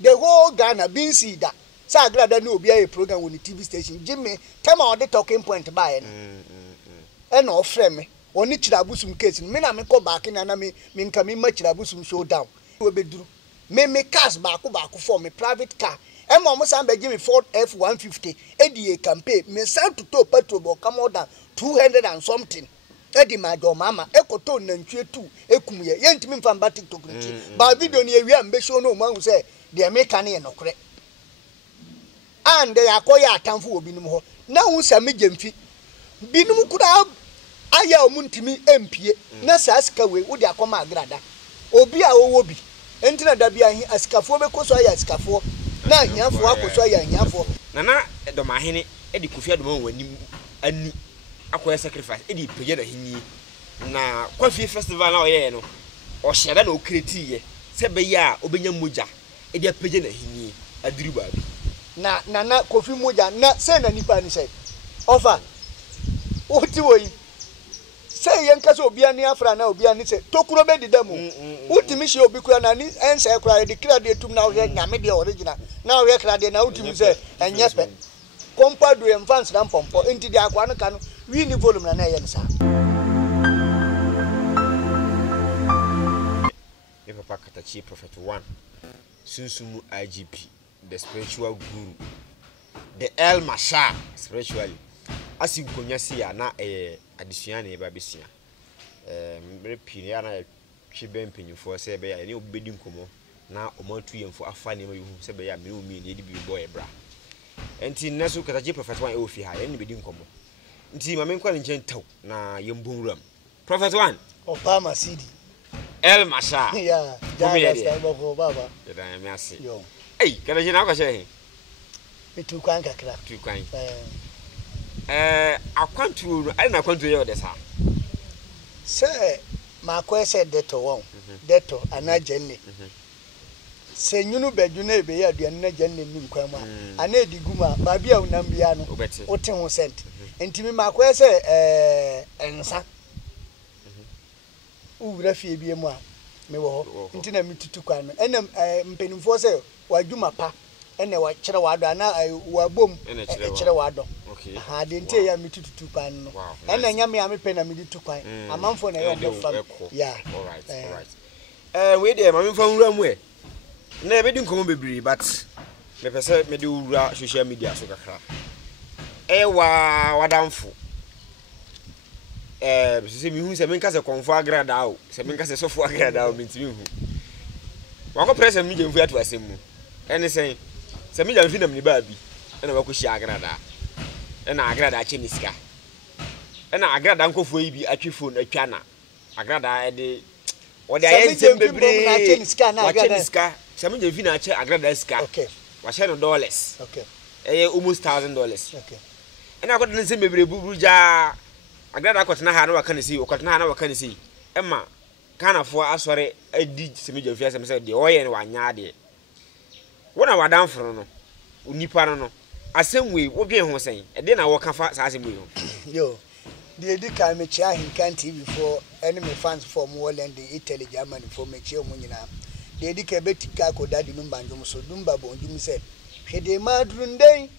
the whole Ghana being see that. Sa agrada no obi a program on the TV station. Jimmy, tell me all the talking point by and no frame me. Oni chirabusum case. Me na me ko back in na me nka me ma chirabusum showdown. We be duru. Me cars back for me private car. And mama san be give me Ford F-150. Edi campaign. Me san to petrol bo come out down 200 and something. Edi my do mama. Ekoto nantwe tu ekumye. Ye ntimi mfa mba TikTok nchi. Ba video ni ewia mbe show no man say de make an e nokre. And they are koya atamfo obi num ho. Na hu sami gemfi. Binum kura aya omuntimi empie. Na sa sika we wo de akoma agrada. Obi a wo bi. Entina da bia hi asikafo be koso aya asikafo. Na hiafo akoso aya hiafo. Nana edomahene edi Kofi Adom wanim ani akoya sacrifice edi pege da hini na Kwafi festival na oye no o hyeda na o kreti ye se be ya obenya moja edi apege na hini adiri ba bi na Kofi moja na se na nipa ni say offer oti woyi se yen kase obi ani afra na obi ani se tokuro be didamu utimi hye obi kura na ni ense kura de kira de tum na wo nyame de original na wo kira de na utimi se enye pe kompado em fans dan pompo enti de akwa no ka no wi ni volume na ye nsa e papa Katachi Prophet 1 Sunsumu IGP the spiritual guru the El Masha spiritually asi nkonya sia na adesua na eba besia mbre pini ana twibe mpanyufo se be ya ne obedi nkomo na omatu yemfo afa ne mayu se be ya me o mi ne di bi boy bra enti nasu Katachi Prophet 1 e ofi ha ye ne bedi nkomo nti ma menkwa nchen taw na yembonwuram Prophet 1 Obama CD El Masha yeah ja baba da me ase yo Katachi na kwa she tu kwan kakra tu kwan akwantu no ali na akwantu ye odesa se ma kwa se deto won deto anajenni se nyunu bedwu na ebe ya aduane na jenni nim kwan ma ana ediguma ba bia unam bia no wote ho cent entimi ma kwa se ensa uwura fie bia mu a me wo ho enti na mitutu kwan no ena mpenimfo se wadwuma pa ene wa kire wado ana wa bom kire wado ha de ntie ya mitutu kwan no ena nyame ya mepe na miditu kwan amanfo na yo fam yeah all right we dey ma me fam wura mu e na e be di nkomo bebiri but me pese me di wura social media so kakra wadamfo se mi hu se men ka se konfo agrada o se men ka se sofo agrada o mentimi hu wako pressure mi jemfu atu asemu ene sen se mi jamfi na mni ba bi ena wako shi agrada ena agrada che niska ena agrada nkofo yi bi atwe phone atwa na agrada ede ode aye sembebre na che niska na agrada niska se mi jamfi na che agrada ska okay wa she no dollars okay almost $1,000 okay ena ko de sembebre buburu ja agrada ko tena ha na waka ne si okotena ha na waka ne si ema kana fo asore adi se mi jamfi asem se de oye ne wanya de wona wadamfro no unipa no asemwe wo dwen ho sen e de na wo ka fa sa asemwe yo the edika me chia hinkan TV for enemy fans from Holland Italy Germany for me chia mu nyina the edika betika ko dadi no banjum so dumba bonjum se hede madru ndai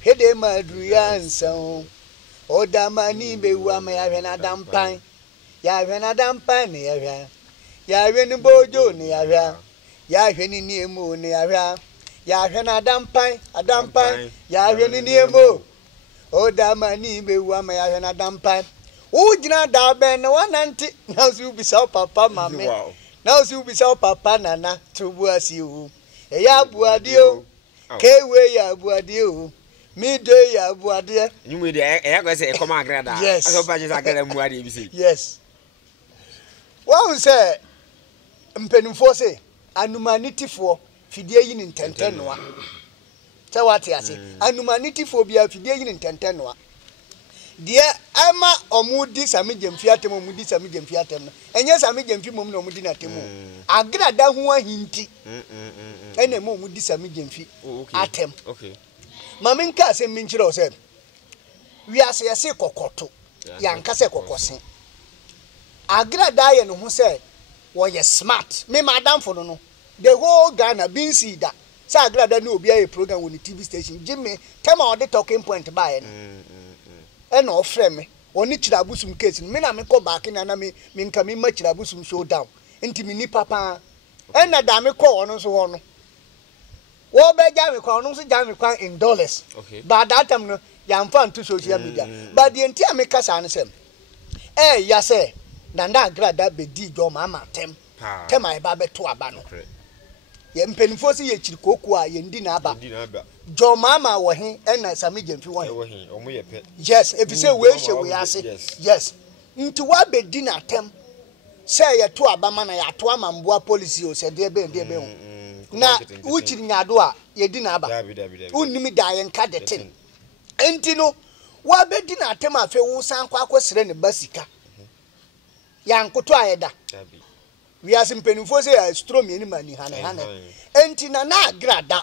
hede madru yansan odamani bewa ma ya hwena dampan ya hwena dampan ne ya hwa ya hwenu bojo ne ya hwa ya hweni ni emu ne ya hwa ya hwena adampan ya hweni ni emu odamani bewa ma ya hwena adampan ujina da ben na wananti na su bisa papa mame na su bisa papa nana tubu asiu e ya buadio kewe ya buadio midday ya buade nyume de e go say e come agrada aso ba je agrada mu ade bi say yes wa say mpenimfo say anumanitifo fidie yi ni ntentenwa ta wate ase anumanitifo bia fidie yi ni ntentenwa de ama omudi sami jemfi atem omudi sami jemfi atem no enye sami jemfi mom na omudi na temu agrada ho ahinti ene mo omudi sami jemfi atem okay mama nka se minchire o se wi ase yese kokoto ya nka se kokose agrada ye no ho se wo ye smart me madam fo no the whole Ghana being see that sa agrada na obi a program on the TV station Jimmy tema o the talking point by e na ofre me oni chirabusum case me na me ko back na na me nka me ma chirabusum showdown enti me ni papa e na da me ko ono so ho no wo be ja me ko ono so ja me kwa in dollars okay but that time no ya mfa nto social media but the enti ameka sa ne sem ya say na nda agrada be di jo mama tem ai ba be to aba no ye mpenifo si ye chirikoko a ye ndi na aba jo mama wo he na Sami Gyamfi wo he omo ye pe yes if you say we hwe we ase yes nti wa be di na tem say ye to aba ma na ya to amamboa policy o se de be ho na uchiri nyado a ye di na aba unimi da ye nka de tin enti no wa be di na tem afa wo san kwa akosere ne basika ya nkoto ayeda we are mpenifo say a strom ye ni mani hane enti na agrada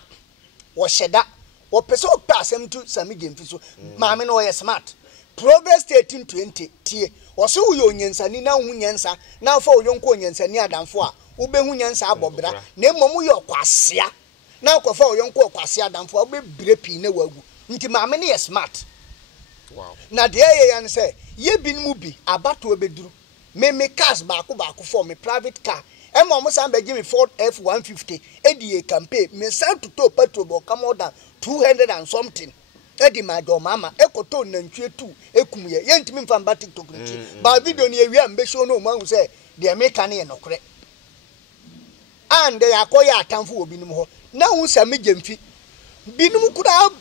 wo sheda wo pese o pasem to Sami Gyamfi so maame no ye smart Proverbs 13:20 tie wo so wo yonyensa ni na hu nyensa na fa wo yonko nyensa ni adamfo a wo be hu nyensa abobra na emom ye okwasea na kwa fa wo yonko okwasea adamfo wo be brepi na wagu nti maame no ye smart wow na de ye yan say ye binmu bi abato obeduru me cars baako for me private car ema mo san be give me Ford F150 edi campaign me san to petrol bo come more than 200 and something edi my do mama ekoto nantwie tu ekum ye yentimi mfa mba TikTok nti ba video ni ewia mbe show no man say de make an ye nokre and they akoya atamfo obinim ho na hu Sami Gyamfi binum kura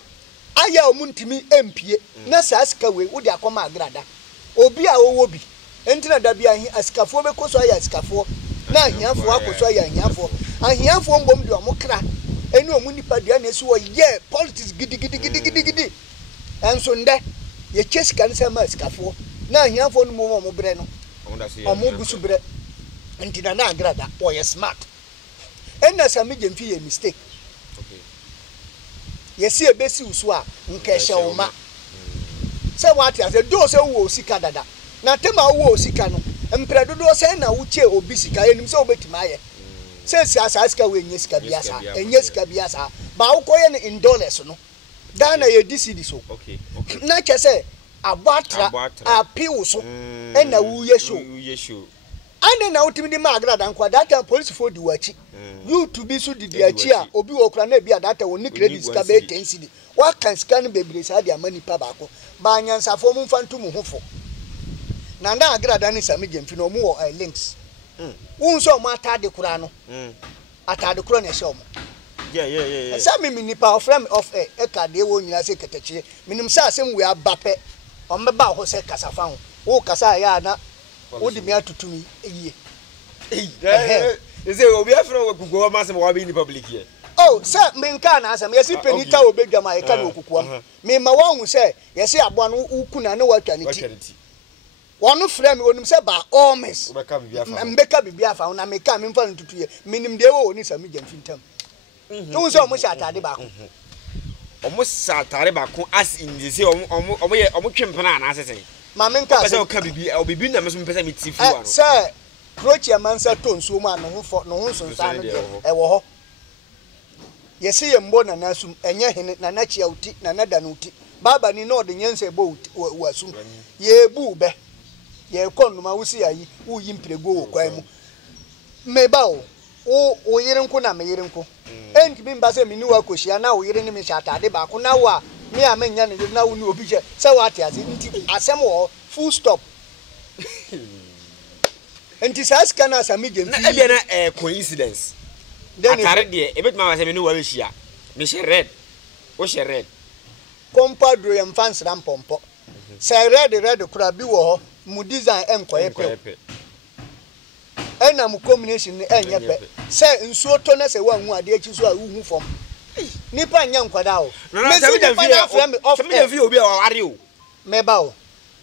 aya omuntimi empie na sasika we wo de akoma agrada obi a wo bi entina da bia asikafo be koso aya asikafo na ahiafo akoso aya ahiafo mbom de omokra eni omunipa dia na esi wo ye politics gidi enso nde ye chesika nse ma asikafo na ahiafo no mo bre no omo busu bre entina na agrada o ye smart enna Sami Gyamfi ye mistake okay yesi ebesi usu a nke hyeoma se wati ase do se wo sika dada na tema wo sika no empredodo se na wuche obi sika enim se obetima ye se siasa sika we nye sika biasa enye sika biasa ba wo koye ne in dollars no da na ye DCD so okay na chese abatra apiu so na wuye show ande na utimi di magrada nkwa data police for di wachi you to be so di achi a obi wo kura na bia data woni credit sika be 10 cedi wa kan sika no bebre sa dia mani pa baako ba nyansafo mu mfantu mu hofo na nda agrada ni Sami Gyamfi no mu wo links unso mo atade kura no atade kura na ehye mo yeah Sami mi nipa of frame of e ka de wo nyina se ketachi minim sa asem we abape o meba ho se kasafa ho wo kasa ya na wo di mi atutumi eyiye say obi afro okuko ma se mo be in public here oh sir me nka na asem yesi penita obedwama e ka na okuko me ma wo hu se yesi abo no ukuna na watwa ne ti wonu frame onim se ba almost mbeka bibia fa na me ka me mfa ntutuye minim de wo oni Sami Gyamfi ntam tu so mo sha atade ba ko omo sa atade ba ko as in the say omo ye omo twempena na asese ma me nka se o ka bibi na me so mpesa me tifi wa no sir krochi amansa tonso mu ano no ho sonsa no de e wo ho yesi ye mbo na nasum enye hene na na chia uti na na da no uti baba ni no de nyense bo wasum ye bu be ye konuma wusi ayi uyi mprego wo kwan mu meba o yirenko na me yirenko enti bi mba se mi ni wa koshia na o yire ni mi shatade ba ko na wa mi amenya ne na wo ni obi je se wa ate ase nti asem wo full stop enti saska na Sami Gyamfi na ebia na coincidence atare de ebetuma wa se mi ni wa hia mi she red o she red compadro yam fans ram pompo se red kura bi wo ho mu design enkoyepe ena mu combination ni enyepe se nsuo to na se wa hu ade achi so a hu fom nipa nya nkwada o me Sami Gyamfi obi a ware o meba o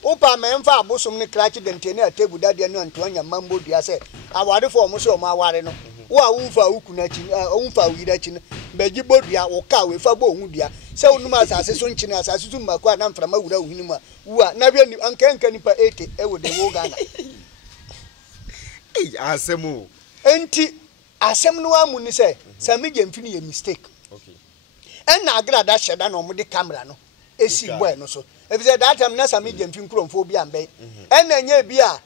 upa me mfa abosom ni krachi dente ni atebu dade ni anto anya mambo dua se aware fo mo se o ma aware no wo a wumfa ukuna chi wumfa wira chi beji bodua wo ka we fa bo hu dua se onum asase so nchine asase so mako na mframa wura ohini mu a wa na bia ni anka nipa 80 e wo de wo Ghana asemu enti asem no amu ni say Sami Jemfi ni a mistake okay and na agrada sheda na omo de camera no esi boy no so if say that time na Sami Jemfi nkromfo bi ambe and na nya bi a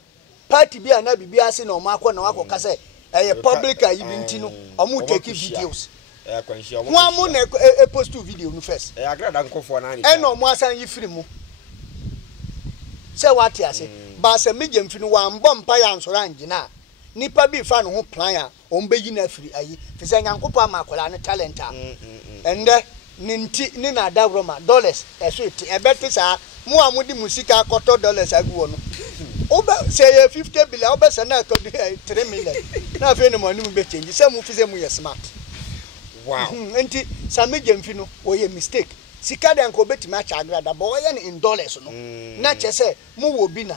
party bi na bibi ase na omo akọ na wako ka say public a ibinti no omo take videos who amu na post two video no first agrada nkofo na ani and omo asan yi free mu say what ya say ba Sami Jemfi no wan bom pa ya nsoro angina nipa bi fa no ho plan a ombeyi na afiri ayi fisa nyankopa amakola ne talent a ende ninti ni na davroma dollars eswiti ebeti sa mu amudi musika koto dollars aguwo no oba say 50 billion oba se na to 3 million na fe no money mu be change say mu fise mu ye smart wow enti Sami Jemfi no o ye mistake sika de nko beti ma cha agrada but o ye in dollars no na che say mu wo bi na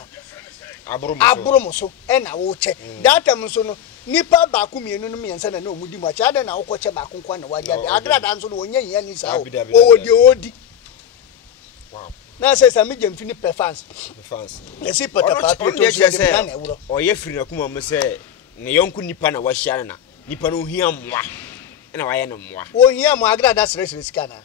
abromoso na wo che that time so no nipa ba ku mienu no miensa na na omudi mu acha de na wo koche ba konkwa na waja de agrada nso no onye yen ni sa odi wow na say Sami Jemfi ni fans e si pota pa to de na ewro o ye free na kuma mo say ne yonku nipa na wa hia na nipa no hia moa na wa ye no moa wo hia mo agrada stress sika na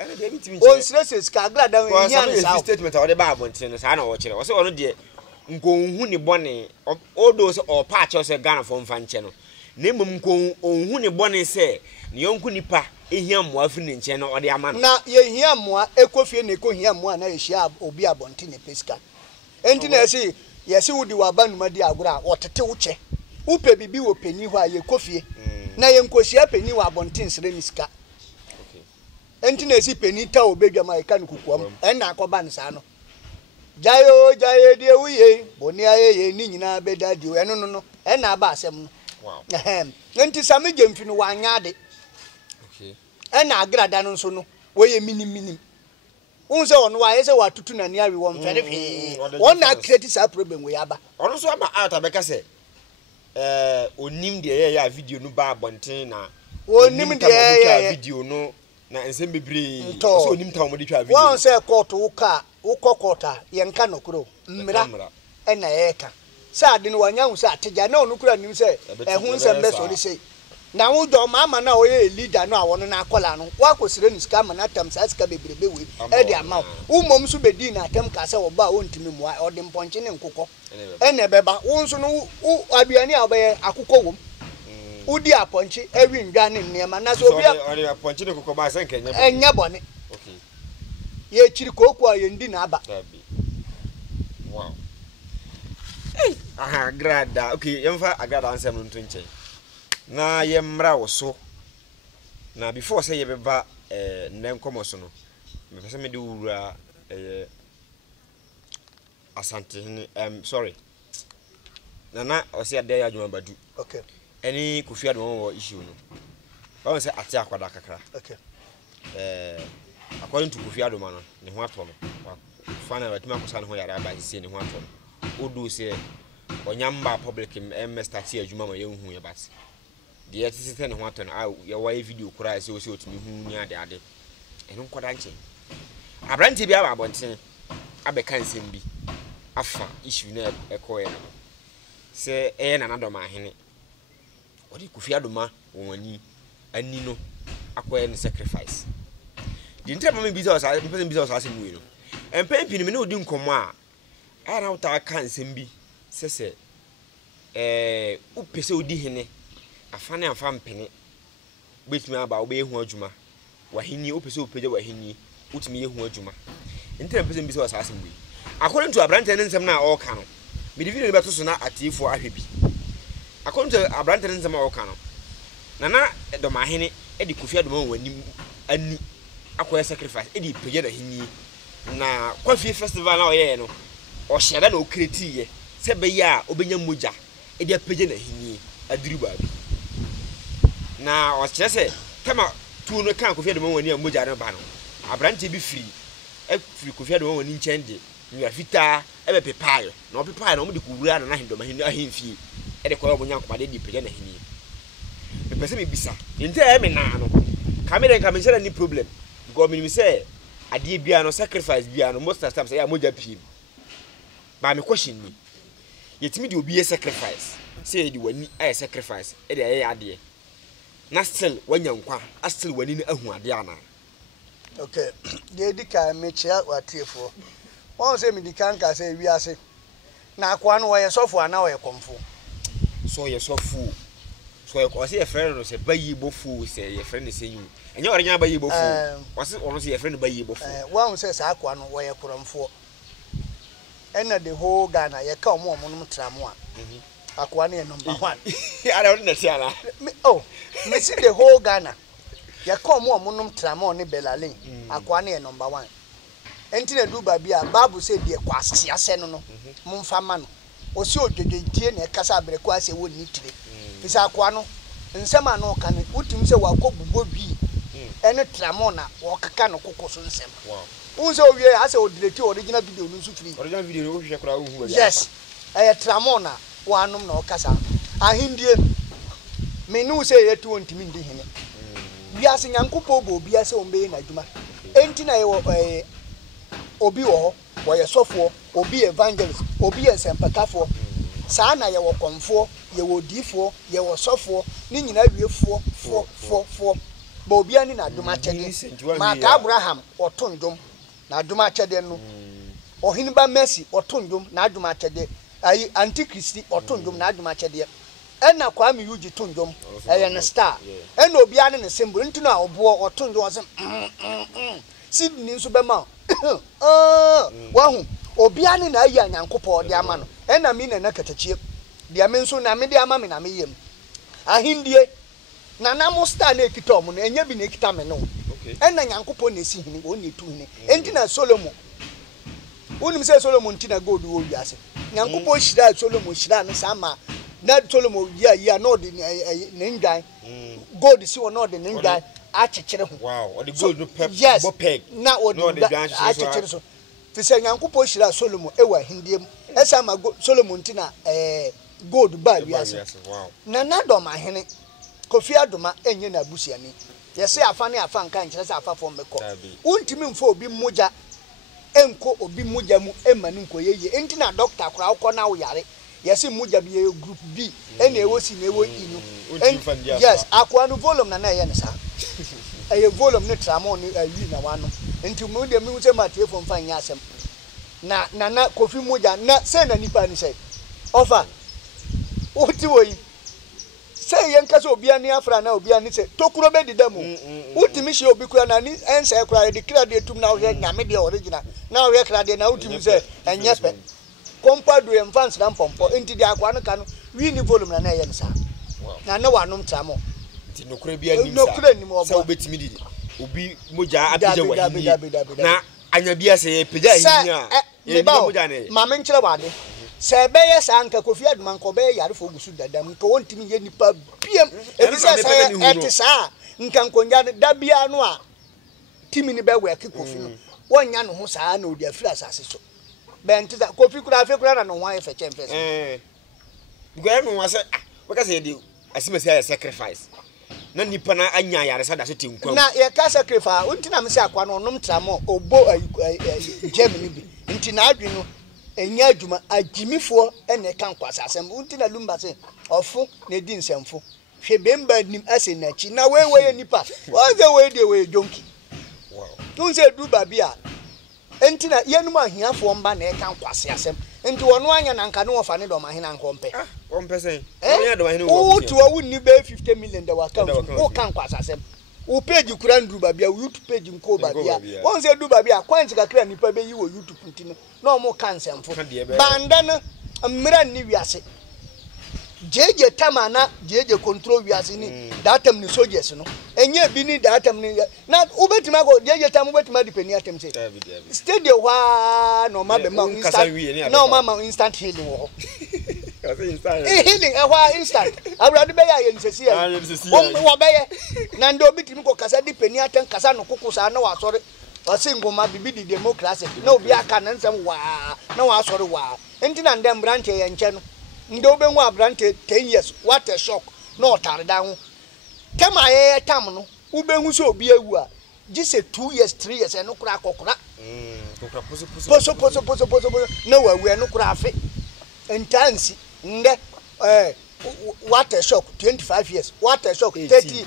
ene de bitimi on stress ka agrada wo hia ni sa statement o de ba abonten no sa na wo kire wo se ono de nkonhu ni bone odo se o pa che se Ghana fo mfa nche no na emom nkonhu ni bone se ne yonku nipa ehia mo afri ne nche no o de ama no na ye hia mo ekofie na ekohia mo na ye hia obi abonten ne pesika enti na ye si wudi wa banuma di agora otete wo che upe bibi wo peni ho a ye kofie na ye nkosia peni wo abonten sere ni sika enti na si peni ta obedwa ma eka ne kukuam na akoba ne sa no jayo die wuye boni aye ni nyina beda di eno no na aba asem no wow enti Sami Jemfi no wanya de okay na agrada no so no wo ye minim unse ono wa yese watutu na ni awi won fere fe won na create sa problem we aba ono so aba out abeka se onim de ye video no ba abonten na onim de ye video no na ensem bebre so onim ta mo de twa video won se court ukokota yenka nokuro mmira na yeka sa de no wanya hu sa ateja na onukura nim se ehun se mbe so ri sei na wo jo mama na oye leader no awon na akola no wa kosire ni ska na tam sa ska bebrebe we e de ama umom so bedi na atem ka se wo ba wontimi mu o de mponche ne nkokọ ene beba wo nso no aduani a obe akokọ wom udi aponche ewi ndwa ne niema na so obi aponche ne kokọ ba se nkenya enya bone okay ye chiri koku a ye ndi na aba wow agrada okay yemfa agrada ansem no nche na yemra wo so na before say yebeba nenkomo so no me pese me de wura asante ni sorry na o say ade ya adwuma badu okay any Kofi Adom wo issue no ba say ate akwada kakra okay according to Kofi Adom no ne ho ato no fana batima ko sa ne ho yare aba hisi ne ho ato no odu say onyamba public start adwuma ma yenhu ye bat de yet site ne ho ato no ye wa video kura say o say otimi hu nya ade eno nkoda nche abrante bi aba abonten abeka nsem bi afa issue na ekoye no say na nadoma ahene odi Kofi Adom woni ani no akoye ne sacrifice di ntema me biza osa mpese biza osa asemu no empempi me ne odi nkomo a na uta aka nsem bi sese upese odi hene afa ne afa mpene betumi aba obe ehu adwuma wahini upese upeje wahini utumi ehu adwuma ntema mpese biza osa asemu according to abrante ne nsem na all ka no me di video beto so na atifo ahwebi according to abrante ne nsem all ka no na doma hene edi Kofi Adom wani ani akoye sacrifice edi peje na hini na Kwafi festival na oye no o hyeda na o create ye se be ya obenya moja edi peje na hini adiri ba bi na o kire se tema tu no kan Kofi Adom wani moja na ba no abrante bi free Kofi Adom wani nchende nwa fita ebe pepayo na o pepayo na o de kuwura na hindoma hini ahemfie edi koyo obonya nkopade di peje na hini me pese me bisa nte me na no kamera nka me share ni problem because me say ade bia no sacrifice bia no most of the time say ya moja pim ba me question ni yetimi de obi sacrifice say di wani ay sacrifice e de ay ade na still wanya nkwa still wani na ahu ade ana okay dey dika mechia watiefo won say me dika nka say wiase na akwa no ye sofo ana wo ye komfo so ye sofo so ye say friend no say bayi bofu say ye friend say you enye ore nya bayi bofu wase ono say ye friend bayi bofu won say sa akwa no wo ye koromfo ena the whole Ghana ye ka omo no tramo a akwa na number 1 ara on na tiala me see the whole Ghana ye ka omo no tramo ne Belalin akwa na number 1 enti na du ba bia Bible say de kwase ase no mumfa ma no osi odwedwentie na ekasa abreko ase wo ni tire fisa akwa no nsema no ka ne utim se wakobugo bi ene tramo na wo kaka no kokoso nsem unse owie ase odelete original video no so free original video no hwehwe kra hu yes tramo na wanum na okasa ahindie me no se yetu ontimi ndi hene biase nyankopo bo biase ombe na adwuma enti na ye obi wo ye sofo obi evangelist obi ensempatafo saa na ye wo komfo ye wo difo ye wo sofo ni nyina wiefo fo bo obi ani na adwuma chede ma ka Abraham otondom na adwuma chede no ohinba Messi otondom na adwuma chede ayi antikristi otondom na adwuma chede ena Kwame Yuji tondom na star ena obi ani ne symbol ntino a obo otondom o se Sydney nso bema wahu obi ani na ayi anyankopo de ama no ena mi na nakatachie de me nso na me de ama me na me yem ahindie na na mo star na ekita omo na enya bi na ekita me no ena nyankopo na esi hini woni etu hini enti na Solomon woni se Solomon ntina gold wo wiase nyankopo shira Solomon shira no sama na Solomon ya no de ne ndwan gold si wo no de ne ndwan achechire ho wow o de gold no pep yes, peg na o de achechire so fise nyankopo shira Solomon ewa hindiem esama Solomon ntina gold ba wiase wow na dom ahene Kofi Adoma enye na busiani yese afa ne afa nka nkyere se afa fo meko untimi mfo obi moja enko obi moja mu emani nko yeye enti na doctor kora ukọ na wo yare yese moja bi ye group B ene ewo si na ewo inu yes akwa no volume na ye ne sa eye volume ne tramo ni ayi na wano enti mu de mi se mate fo mfa nya asem na Kofi moja na se na nipa ni se offer oti wo yi say yankasa obi ani afra na obi ani se tokuro be didamu utimi hye obi kura na ni ense kura de kira de tum na wo nyame de original na wo kira de na utimi se enye pe kompado em fans na pompo enti de akwa no ka no wi ni volume na ye nsa na wanum tramo ti nokura bi anim sa nokura ni mo bo sa obetimi didi obi moja apija wa ni na anya bi ase ye pija hin a ye bi moja na ma me nkyere wade se beye sa nka Kofi Adoma nko beye yare fo gusu dadam nko wontimi ye nipa biem ebisa se etisa nka nkonja da bia no a timi ni be work Kofi no wonya no ho saa na odi afira asase so bentiza Kofi kura afi kura na no wan efe chemfes because me wan say we ka say dey asimesi ya sacrifice na nipa na anya yare sa da so tenkwa na ye ka sacrifice untina me se akwa no nom tramo obo Germany bi ntina adwi no enya adwuma agimifo ene kan kwasa asem untina lumba se ofo na di nsemfo hwebemba nim ase nachi na we nipa waze we de we jonki wow tun se du babia entina yenum ahiafo mba na kan kwasa asem enti wono anya na nka ne wofa ne do ma hena nkompe kompe sen onya do ma hena wo to wo ni be 50 million da waka wo kan kwasa asem wo page kura ndru babia wo YouTube page nko babia won se du babia kwanti kakra nipa be yi wo YouTube ntino na omo kansemfo banda no mmira ni wiase jeje tamana jeje control wiase ni datam ni soldiers no enye bi ni datam ni na ubetima go jeje tam ubetima depeni atem se stadium wa no ma be ma instant no ma instant healing wo healing wa instant awrade be ya yensesi ya wo be ye na ndo bitimi ko kasa depeni atem kasa no kukusa na wa sori osingoma bibi di democracy na obi aka na nsem wa na wa sori wa enti na ndem branch ye nche no ndo obenwu abrante 10 years what a shock na otare da ho kema ye tam no ubenwu so obi ewu a gise 2 years 3 years eno kura akokura kokura poso na wawu eno kura afi entansi nde water shock 25 years water shock 30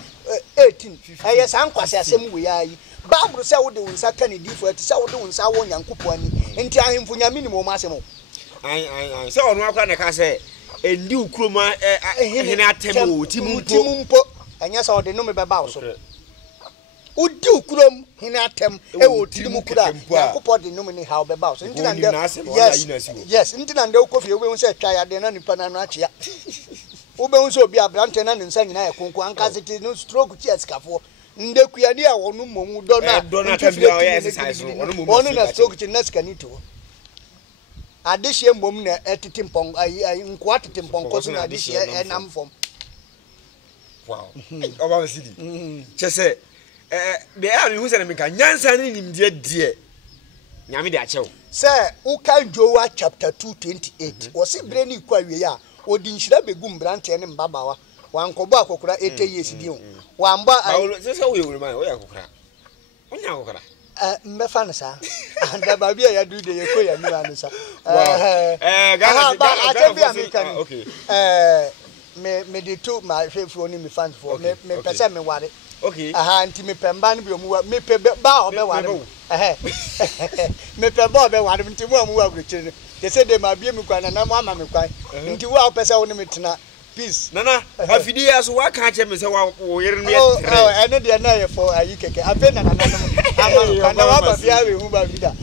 18 yes ankwase asem we ayi Bible say wo de wonsa ka ne difo ati say wo de wonsa wo Nyankopon ani enti ahemfo nyame ni mo asem ai say onu akwa na ka say endi ukroma ehene atem o timumpo anya say wo de no me beba wo so udi ukrom hene atem e wo tirimu kura Nyankopon de no me ni ha wo beba wo so enti na yes enti na nde ukofie wo be wonsa twa ya de na nipa na no achia wo be wonsa obi abrante na ne nsa nyina ya konko ankasiti no stroke chi asikafo ndekuya dia wonu momu dona tambia o exercise wonu na stroke chi na skanito adihye mom na etete mpon ai nko atete mpon ko so na adihye enam fom wow oba sidi chese be a mi hu se na me ka nyansa ni nimdie die nyame de achew say uka Jowa chapter 2:28 wo se bre ni kwa wie ya odi nhira begum brante ne mbabawa wankobo akokora 80 years di o wamba ai se we man o yakokora onya akokora mmefa no sa anda ba bia ya do de yekoya ni anu sa Ghana okay me de to my faithful ni me fans for me pese me ware okay anti me pemba ni bi omu me pe ba obe ware me pe ba obe ware nti mu amu wa grekire they say they ma bia me kwan na mo ama me kwan nti wo pese wo ni me tena peace nana afidi ya so wa ka che me se wo yere no ye ene de na ye for ayi keke ape na ama na wa ba bia we hu ba vida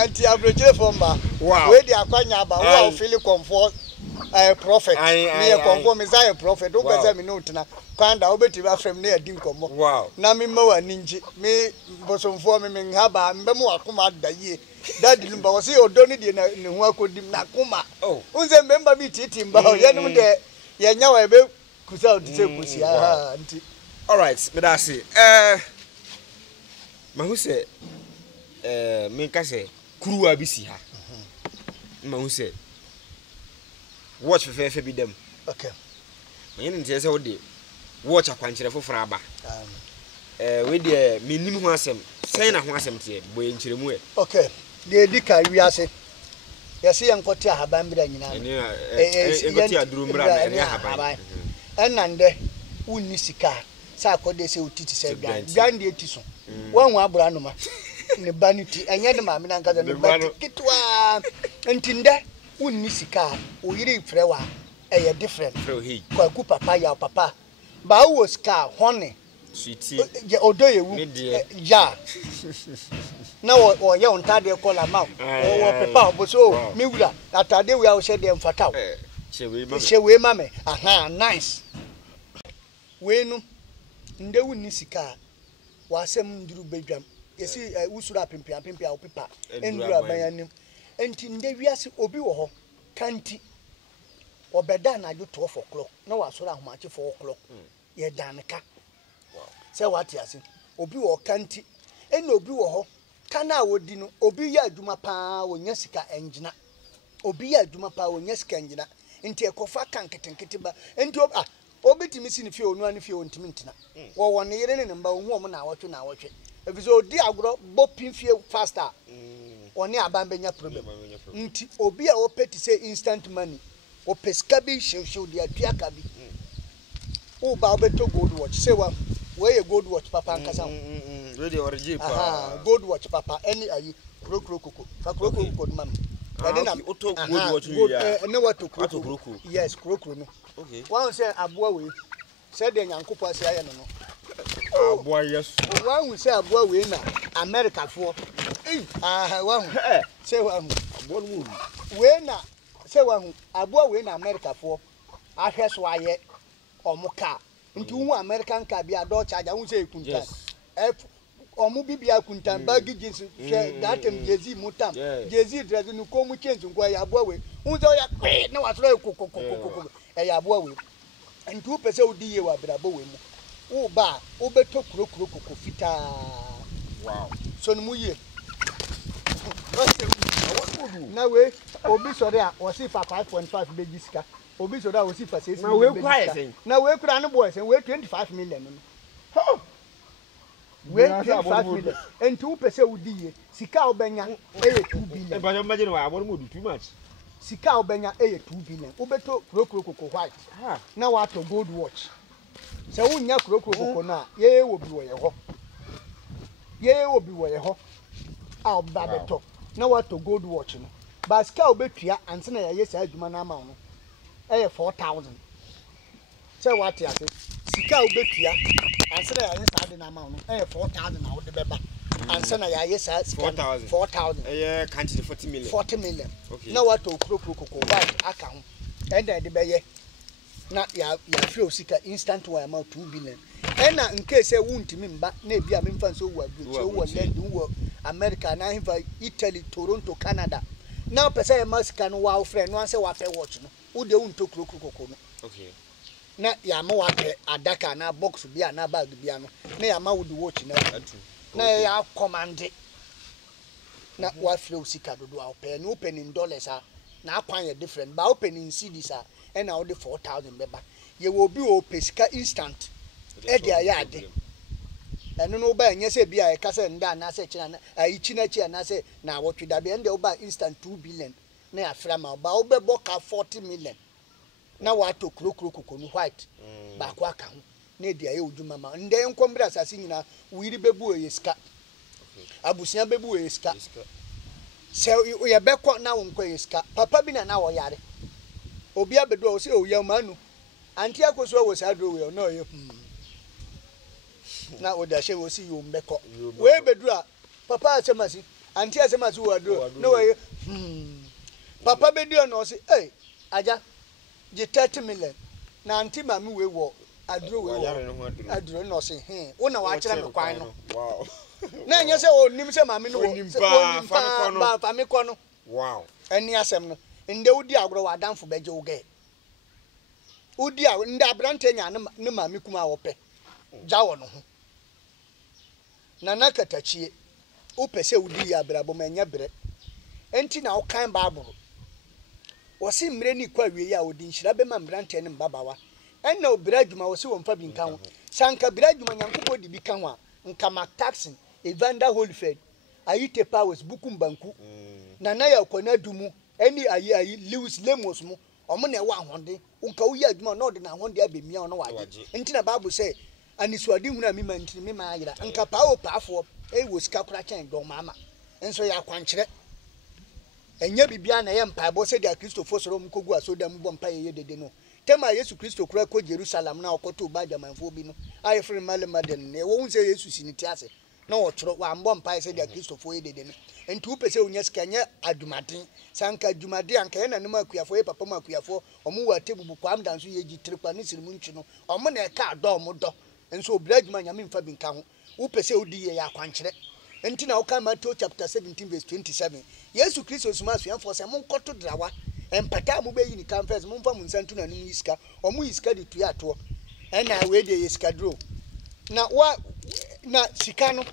anti abrochire fomba we de akwanya ba wo feel comfort prophet me e comfort me say prophet wo pese me no tena kwanda obeti ba frem na adi nkomo na me ma wa ninji me bosomfo me nhaba mbem wakoma daye daddy lumba wo se odoni de na ne hu akodim na koma unze memba bi titimba ye no de ye nya wa be kusa odise kusi anti all right me da say ma hu se me ka se kuruwa bi si ha ma hu se watch fe bi dem okay me yin ntie se wo de watch akwankyere foforo aba we de menim ho asem sen na ho asem tie boye nkyeremu e okay de di ka wi ase yesi yankote ahaban bira nyina enkote aduru mbra ene ahaban enande unni sika sa akode se otiti se gan de etiso wanwa abura no ma ne baniti enye de ma me na nkaza ne baniti kitwa ntinde unni sika oyiri frewa eye different kwa ku papa ya papa ba wo sika honey sweetie odoyewu ya na wo ye ontade kola ma wo pepa oboso miwura atade we a she de mfata shewe mame aha nice we no ndewu ni sika wasem nduru bedwam yesi usura apempia o pepa nduru abanyanim enti ndewiase obi wo ho kanti obeda na jo 12 o'clock na wasura ahomache 4 o'clock ye danka say what yasi obi wo kanti ena obi wo ho kana wodi no obi ya adwuma pa wonya sika engina obi ya adwuma pa wonya sika engina enti ekofa kanketenkete ba enti obi timi si ne fie onu ani fie ontimi ntina wo won yere ne mba ohu om na awotwe ebizo odi agro bopin fie faster oni abambenya problem nti obi a opeti say instant money o peska bi shewshew dia tuaka bi o ba obeto gold watch say wa we gold watch papa nkasa we dey origin pa gold watch papa any ayi krokoko fa krokoko mam ene na auto gold watch ya ene wato krokoko yes krokoko no okay one say aboa we say de Nyankopon say aye no aboa yes one say aboa we na America fo one say one aboa no we na say one aboa we na America fo ahwe so aye omuka nti hu American car bia do charge hu say kunta omu bibia kunta bagi jeans that jezi mutam jezi dress nu ko mu change ngwa ya aboa we hu say ya na wasoro kokokoko ya aboa we nti u pese odi ye wa brabo we mu u ba u beto krokoko fita wow so nu ye na we obi sori a o si fa 5.5 beji sika obi sori a o si fa 6 na we kwa na we kura no boy we 25 million no ho we 25 million enti u pese odi ye sika obenya 2 billion e ba imagine wa abon mo do too much sika obenya 2 billion ubeto krokro koko white na wato gold watch se wunya krokro koko na ye wo bi wo ye ho a oba beto na wato gold watch no ba sika obetua anse na ye sa adwuma na ama no 4,000 se what ya say sika obetua anse na ye sa de na ama no 4,000 na wo de beba anse na ye sa sika 4,000 can't 40 million okay na wato krokro koko white aka ho enda de beye na ya free sika instant wa amount 2 billion ena nke se wuntimi mba na ebia memfa nso wo abuche wo London wo America na himfa Italy Toronto Canada na pesa ya masika no wa friend no anse wa pay watch no wo de wunto krokro no okay na ya ma wa pay adaka na box bia na bag bia no na ya ma wo de watch na ya command na wa free sika dodo wa pay no open in dollars na akwan ye different ba open in cedis and now the 4,000 beba ye will be o pesika instant e dia ya ade eno no ba nya se bia e kasa nda na se china ichi na chi na se na wotwe da be nda o ba instant 2 billion na ya fra ma ba o be boka 40 million na wato krokro kokonu white ba kwa ka ho na dia ye oduma ma nda enkombra asase nyina wiri bebu o yeska abusia bebu o yeska se ye bekọ na wonko yeska papa bi na wo yare obi abedo o se o yamanu anti akoso wo sa do we no ye na o da she wo si yo mbeko we bedu a papa asemasi anti asemasi wo do no we papa bedu no se aja je 30 million na anti mami we wo aduro we wo aduro no se wo na wa kire me kwan no wow na nya se o nim se mami no wo ba fa me kono wow eni asem no nde udi agro wa danfo beje uge udi a nda brante nya ne mami kuma wope jawo no ho na nakatachie upese udi ya brabo manya bre enti na ukan baburu wosi mre ni kwa wie ya odi nshira be ma brante ne mbabawa enna obira adwuma wosi wo mfa bi nka ho sanka bira adwuma nyankopo di bi ka ho a nka mak taxi Evander Holyfield ayite powers bukum banku na ya kwana dumu eni ayi Lewis Lemos mu omo na ewa ahonde unka uyi adwuma na ode na ahonde abemia ono waje enti na Bible say anisuade hunu ami mantini me ma ayira nka pa o paafo wo sika kura chen do mama enso ya kwankyere enye bibia na ye mpaebo se dia Christopher soro mkogu asoda mu bompa ye dede no tema Yesu Kristo kura ko Jerusalem na okoto ba jamanfo bi no aye free male maden ne wo hunse Yesu siniti ase na ochoro wa mbompa se dia Christopher ye dede no enti upese unya sika nya adumaden sanka adumade anka ye nanum akuafo ye papa mu akuafo omo wa tebubu kwam danso ye gitirikwa ne sirimu nchi no omo na eka do mo do enso obira adwuma nyame mfa bi nka ho upese odi ye ya kwankyere enti na oka Matthew chapter 17 verse 27 Yesu Kristo suma so enfo se mon koto drawa empata mu be yi ni confess mon fa mun santu na num iska omo iska de tuya to ena we de iska dro na sika no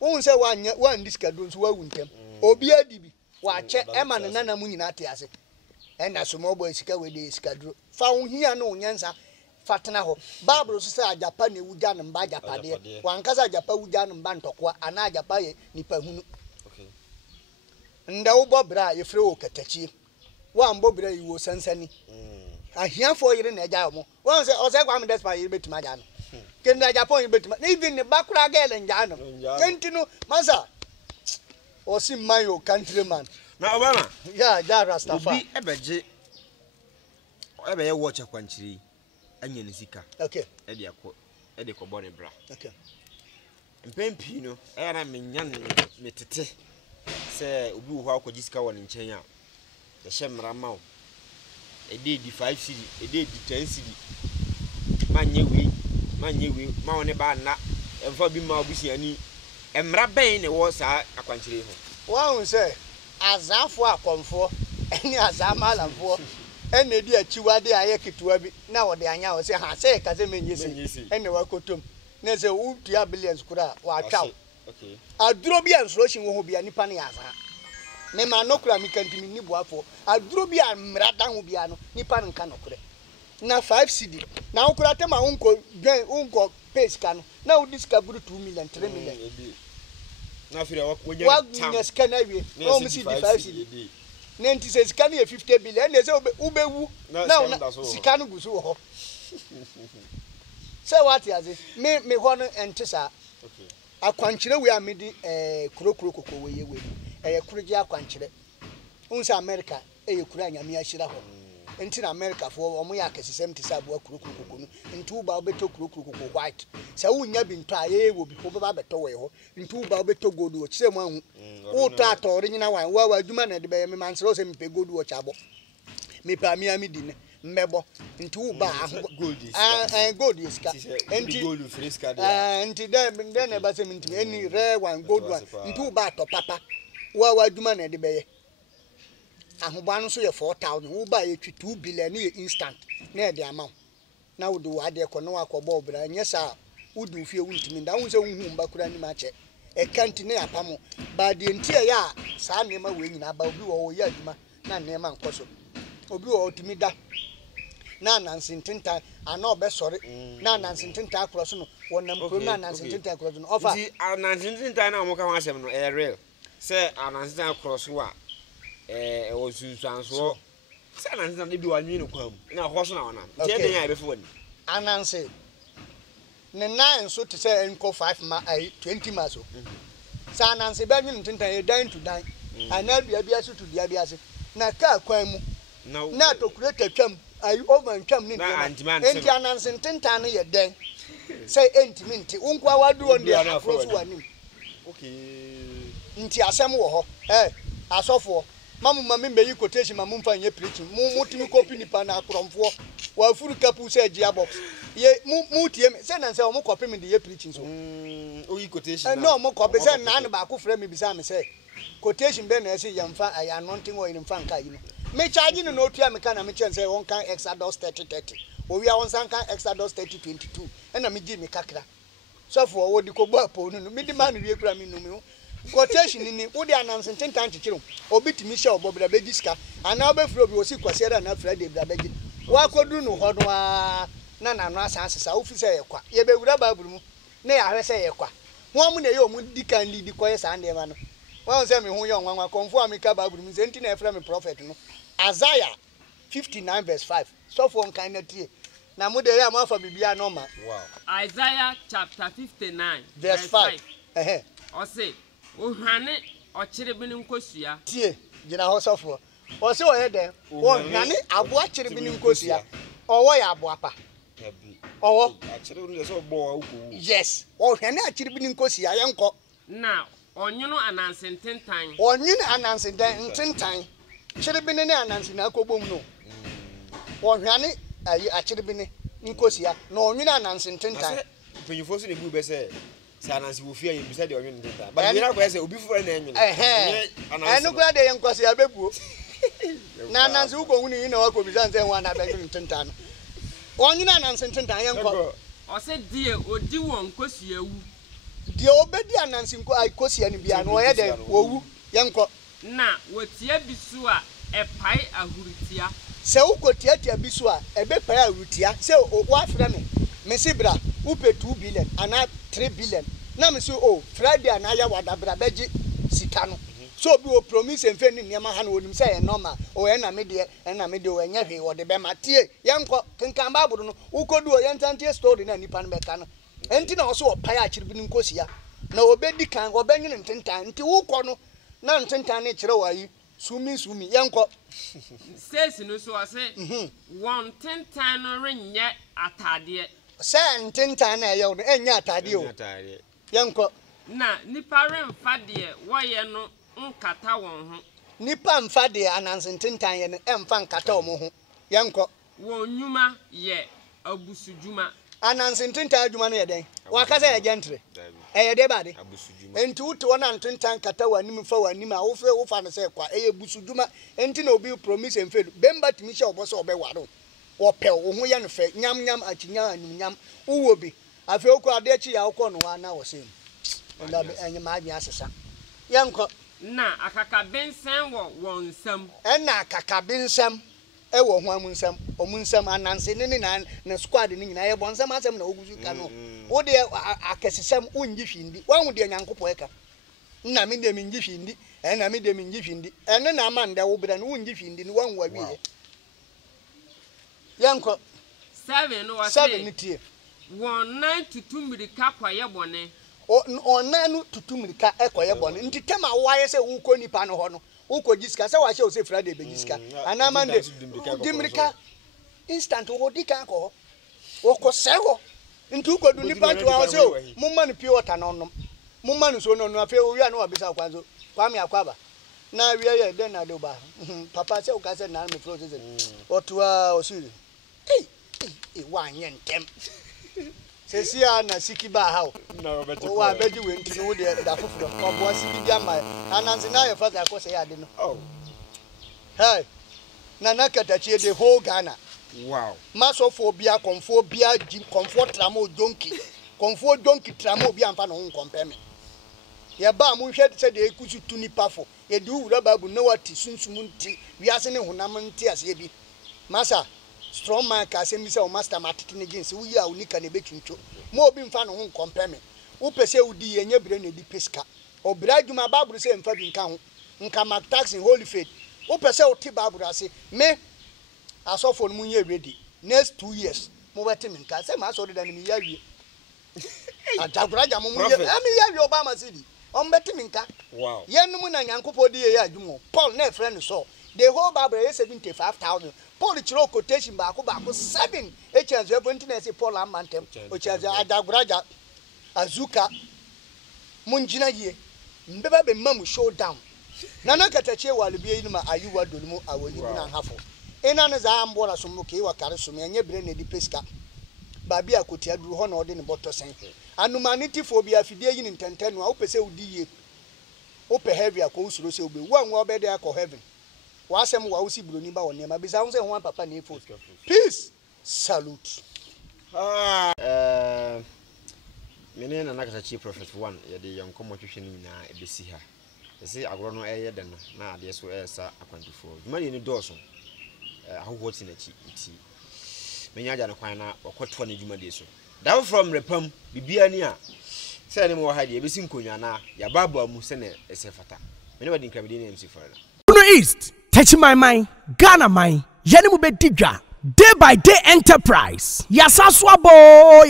won se wan diska dro so wa wuntem obi adibi wa che ema ne nana mu nyina ate ase ena so mo boy sika we de iska dro fa won hia no nyansa fatena ho Bible so say ajapa na ewuja ne mba ajapa de wankasa ajapa wuja ne mba ntokwa ana ajapa ye nipa hunu okay nda wo bobra ye fre wo katachi wa mbobra yi wo sansani ahiafo yire na eja mo won say o say kwa me despa yire betima aja no kenda ajapa yire betima even ne bakura gele nja no kentinu masa o si mayo countryman na obama ja Rastafari obi ebeje ye watch akwanchiri anya ne sika okay ede ko bone bra okay mpempi no era menya ne metete se obi wo akwaji sika won nchen a ye hemra ma o ede di 5 cd ede di 10 cd manye we ma won ba na emfa bi ma obusiani emra ben ne wo sa akwanchire ho wa hun se azafo akomfo eni azamalamfo ene di achiwade aye ketuwa bi na wode anya wo se ha se ka se menyesi ene wakotom na se utua billions kura wa twaw okay aduro bi ansroshin wo ho bia nipa ne yaza me ma no kura mi kantimi ni boafo aduro bi amrada ho bia no nipa nka no kure na 5 cd na ukura tema unko pace kan na u discover 2 million 3 million na fira wa nya scan na wie o mi cd 5 cd 90 says scan ye 50 billion they say ubewu now sika no gusu ho say what ya say me ho no ente sa okay akwankyere we amedi kurokuro kokko we ye we kuroje akwankyere unsa America kura anyame ahyira ho enti na America fo omo ya akesesem te sa bo kurokuro kokko no enti uba obeto kurokuro kokko white say unya bi nto aye wo bi fo ba beto we ho enti uba obeto gold wo kire mu ahu uto atore nyina wan wa adwuma na de be me mansere o se me pe gold wo chabo me pa mi amidi ne mmebo nti uba gold is ka enti gold friska de enti den na ba se minti any rare one gold one nti uba to papa wa adwuma na de be ye ahoba no so ye 4000 uba ye 2 billion ye instant na e de amount na wudu wa de ko no akọbọ obra nye sa wudu fie wuntimi nda won se wuhu mba kura ni ma che e kanti ne apamo ba de nti ya sa nema we nyina ba obi wo ye adwuma na nema nkoso obi wo otimi da na nansintinta ana obesore na nansintinta akroso no wonam pro na nansintinta akroso no ofa di nansintinta na mo ka ho asem no e real say nansintinta akroso a o sunsanso say nansintinta de bi wa nwi no kwam na ho so na wana je den ya be fo ni ananse ne nine so to say enko 5 ma 20 ma so sa nanse ba nwi ntinta e dan to dan ana bia bia so to bia bia se na ka kwan mu na to create twam ayi over twam ni enti ananse ntinta no ye den say entimi nti unkwa wadu on dia across wanim okay nti asem wo ho asofo mamu mami meyi quotation mamu mfa nye preaching mu timi copy nipa na akromfo wa furu kapu say gia box ye mu tie me say na say o mu copy me de preaching so o yi quotation no mo copy say na na ba ko frame me bisa me say quotation be na say yamfa ay anointing oil mfa nka yi no me charge no otua me ka na me chen say won kan Exodus 30:30 o wi a won san kan Exodus 30:22 na me gi me kakra so for wo di ko gbo apo no me di man rie kura me no me quotation ni wo di ananse tintan chichiro obi timi sha obobra beji ska ana obefro bi osi kwasiera na Friday bra beji wa kodu no ho no na no asasa ofisa ye kwa ye be wura baburu mu na ya hwese ye kwa ho mu na ye omu di kan lead ko ye sa ande ma no wa se me hu ye onwanwa konfu amika baburu mu se nti na efra me prophet no Isaiah 59:5 so for nkan na tie na mu de ya ma fa bibia no ma wow Isaiah chapter 59:5 o say ohwane ochire bi nkosua tie gina ho sofo o se o ye den ohwane abo achire bi nkosua owo ya abo apa owo achire bi so bo uko yes ohwane achire bi nkosua ye nko na onyunu ananse ntentan onyunu ananse ntentan chire bi ne ananse na akobom no ohwane ayi achire bi nkosua na onyunu ananse ntentan penyufo so ne bu be say sanansi wo fia yebisa de onwe ndeta ba nyina kwa say obi fura na enwe enu kwa de yenkwase abebuo na nansi uko hunu yi na wako bisa nse nwa na be ntenta no onyina nansi ntenta yenko o se die odi won kosua wu die obedi anansi nko aikosia ni bia no ye de wowu yenko na wotia bisu a epai ahuritia se ukotiatia bisu a ebe pai ahuritia se wo afra me sibra upe 2 billion ana 3 billion na me so Friday na ya wadabra beji sika no so bi o promise enfe ni niam ha na onim say normal o e na me de o enye hwe wo de be matie yenko kenkan baburu no ukodu o yentantie story na nipa no be ka no enti na so opai akire bi nkosia na obedi kan obenyin ntentan nti wukọ no na ntentan ne kire wayi sumi yenko says no so ase won tentan no renye atade say ntentan na ye no enya atade o yenko na nipa remfa de wo ye no nkata won ho nipa mfa de ananse ntentan ye no emfa nkata wo ho yenko won nyuma ye abusudwuma ananse ntentan adwuma no ye den wakasa ye gentre ye de bade enti wuto wona ntentan kata wanim fa wanim a wo fa no say kwa ye busudwuma enti na obi promise emfe bemba timi hye obo so obewaro wope wo ho ye no fe nyam achinya anyam uwo bi afi okọ ade chi ya okọ no wa na wo sem onda enye ma adwen asesa yenko na akaka bensen wo wonsam na akaka bensam e wo ho amunsam omunsam ananse ne na squad ne nyina ye bonsam asem na oguzu ka no wo de akesesam unyi hwindi wa hu de nyankopɔ eka na me dem ngi hwindi na me dem ngi hwindi ene na amanda wo bra no wo ngi hwindi no wan wa wie yanko 7 no was 7 ni tie 19 tutu mirika kwaye bone ona no tutu mirika ekoye bone nti tema waye se wo ko nipa no ho no wo ko gisika se wa hye o se Friday be gisika ana mande dimirika instant wo dika ko wo ko seho nti wo ko du nipa to wa se o mumma no pure water no no mumma no so no no afi wo wi ana obisa kwanzo kwame akwaba na wi ye den na do ba papa se o ka se na me flow se otua osiri wa nyentem sesia na sikiba hawo wa beji we ntinu wo de da foforo obo sikidi ama ananze na ye father akose ya de no hey na nakatachi the whole Ghana wow masofo bia konfo bia comfort tramo donkey konfo donkey tramo bia amfa no nkompe me ye ba mu hwe se de ekusu tuni pafo ye di wura babu na wati sunsum nti wiase ne honam nti ase bi masa strong man ka se mi se o master matete ne gense wo yi a unika ne betwuncho mo obi mfa no nkompe me wo pese udi ye nya bire na di peska obira adwuma baburu se mfa bi nka ho nka mak tax in holy faith wo pese o ti baburu ase me asofo no munye ready next 2 years mo wete me nka se ma so de dan mi ya wie ajaguraja mo munye mi ya wie Obama city on bete me nka wow yenum na nyankopo di ye ya adwumo Paul na friend so the whole Bible is 75,000 Paul chiro quotation ba ko 7 HNZ 20 say Paul amantem o chaza ajaguraja azuka munjina ye mbeba be mamu showdown nana katache walibie inuma ayuwa dolumu awoyibu na hafo ena ne za ambola somuke wa kare so me anye bire na di peska babi akotia duru ho na ode ne boto sen anumanity phobia fidie yin ntentenu a opese udi ye ope heavy akọ usuro se obe wanwa obede akọ heaven wasem wa usi buloni ba woni ma bisa hun se ho papa na efo peace salute mene na nakatachi prophet 1 ye de yonkomo twehwe ni na ebesi ha ese agoro no eye de no na ade so esa akwantufo dwumari ni doso ahoho ti na chi ti menya ja no kwan na wakoto na dwumade so dawo from repam bibia ni a se ne mo ha de ebesi nkonya na ya baba mu se na ese fata mene wadi nkabide na MC Florida Uno East touch my mind Ghana mind yani mu be digwa day by day enterprise. Yasaswaba.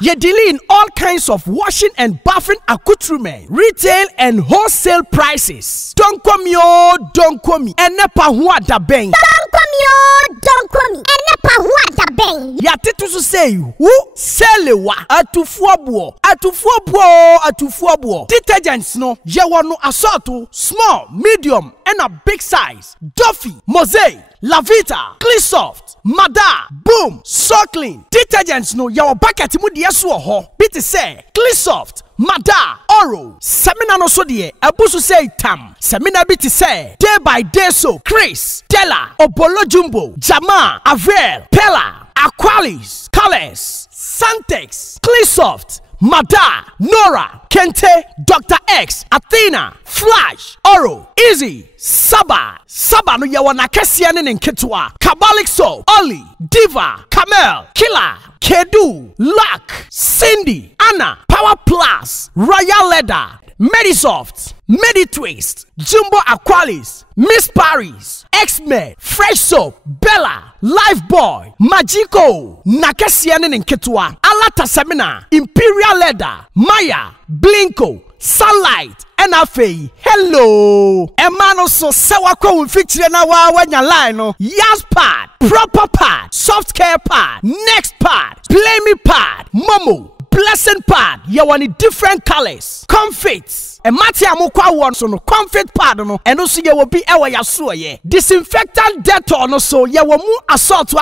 Ye deal in all kinds of washing and bathing accoutrement, retail and wholesale prices. Don't come yo, don't come. Enepa huwa da beng. Don't come yo, don't come. Enepa huwa da beng. Ya titu su say who selewa atufuabuo. Detergents no ye wano assortu small, medium and a big size. Duffy, Mosaic, Lavita, Cleansoft, Mada, Boom, So Clean. Detergents no yawa bucket mu die so ho. Biti say Cleansoft, Mada, Oro. Semina no so die abusu say tam. Semina biti say day by day so Chris, Della, Obolo Jumbo, Jama, Avel, Pella, Aqualis, Colors, Santex, Cleansoft, Mada, Nora, Kente, Dr. X, Athena, Flash, Oro, Easy, Saba no yawana kesiane nketwa, Kabalik Soap, Oli, Diva, Camel, Killer, Kedu, Luck, Cindy, Anna, Power Plus, Royal Leather, Medisoft, Meditwist, Jumbo Aqualis, Miss Paris, X-Men, Fresh Soap, Bella, Lifeboy, Magico, Nakesiane Nketwa, Alata Semina, Imperial Leather, Maya, Blinko, Sunlight, NFA, hello. Emano so sewako feature na wanya line no. Yas pad, proper pad, soft care pad, next pad, play me pad, Momo, blessing pad. You want different colors, comfits. E mati amukwa won so no comfort pad no. Eno so ye will be ewa yaso ye. Disinfectant Dettol no so ye will mu assault.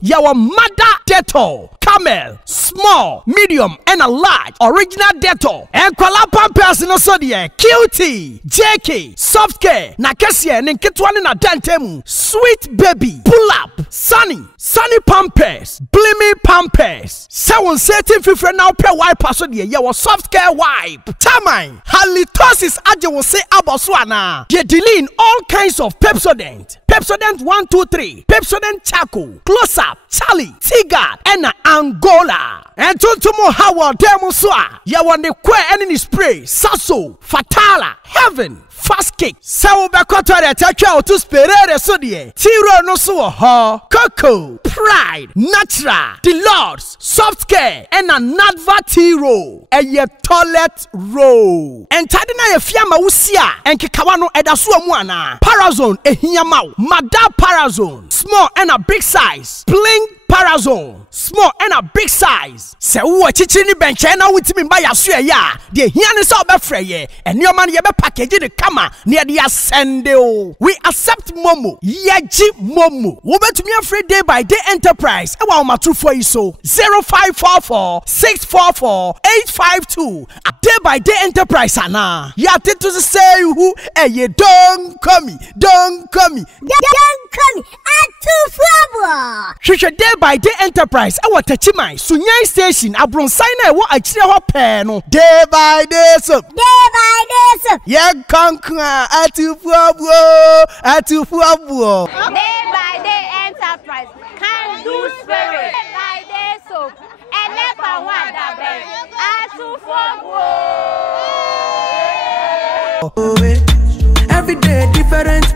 Ye will Mada Dettol. Camel, small, medium, and a large original Dettol. And kwala pampers no so die QT, JK, soft care, Nakasia, Ninketwani na Dantemu, sweet baby, pull up, sunny pampers, blimmy pampers. Someone certain fifre now pay wipe so die ye was soft care wipe. Tamine, halitosis aje will say aboswana. Ye deal in all kinds of Pepsodent, Pepsodent 123, Pepsodent Charcoal, Close Up, Charlie, Tigard, and Angola. And Tuntumo Howard Demuswa, Yawande Kwe Enemy Spray, Sasso, Fatala, Heaven, Fast Kick, Sao Bakotare, Takao to Sperere Sodie, Tiro no Suho, Coco, Pride, Natural, The Lords, Soft Care, and a Nadva Tiro, and ye toilet roll. And Tadina Fiamma Usia, and Kikawano Edasua Mwana, Parazone, Ehiamau, Mada Parazone, small and a big size, Bling Parazone, small and a big size. Se uwa chichini benche na witimi mba ya suya ya. Die hiani sa obe freye. And your man yebe package de kama near the ascende o. We accept Momo. Yeji Momo. Ube to me a free day by day enterprise. Ewa umatu for iso. 0544 644 852. A day by day enterprise ana. Ya to say who ye don't come me. Don't come me. Don't come at 2 Shusha day by day enterprise. Ewa techimai. Sunyai station. Abronsai wa achire ho peno. Day by day so. Day by day so. Ye kankwa atufuabuo. Day by day enterprise can do spirit. Day by day soap. And never want that bed. Every day different.